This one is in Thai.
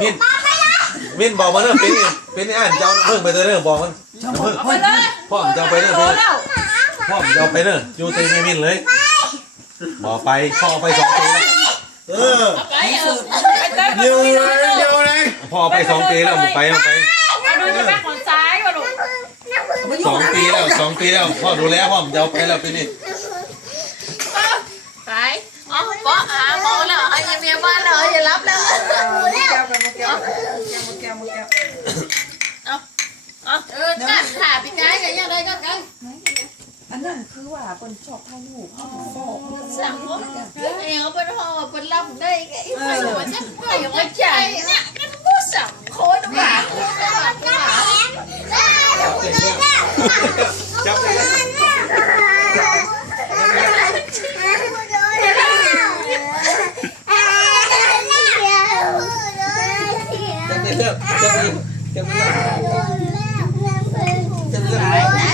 มินมินบอกมาเรื่องเป็นนี่เป็นนี่อ่านเจ้าเพิ่งไปเด้อบอกมันเพิ่งเอาไปเลยพ่อมจะเอาไปเด้อโตเพิ่งแล้วพ่อมจะเอาไปเด้ออยู่เต็มมินเลยบอกไปพ่อไปสองปีแล้วเออไปเออไปเต้นเดี๋ยวเลยเดี๋ยวเลยพ่อไปสองปีแล้วผมไปไปมาดูจะแม่ของซ้ายวะลูกสองปีแล้วสองปีแล้วพ่อดูแลพ่อมจะเอาไปแล้วปีนี้ไปอ๋อปอหาโมแล้วไอ้เมียบ้านเลยอย่ารับเล ยแก้วกันมาแก้วแก้วมาแก้วมาแก้วเออกัดขาพี่กายกันยังไงกันกันอันนั้นคือว่าคนชอบถ่ายรูปเขาฟอกสั่งว่าเองเป็นห่อเป็นรับได้ไงไปอยู่ว่าจะไปอยู่ว่าใจเนี่ยกันผู้สั่งโคตรหวานจับเลย จับเลยจับจับเลย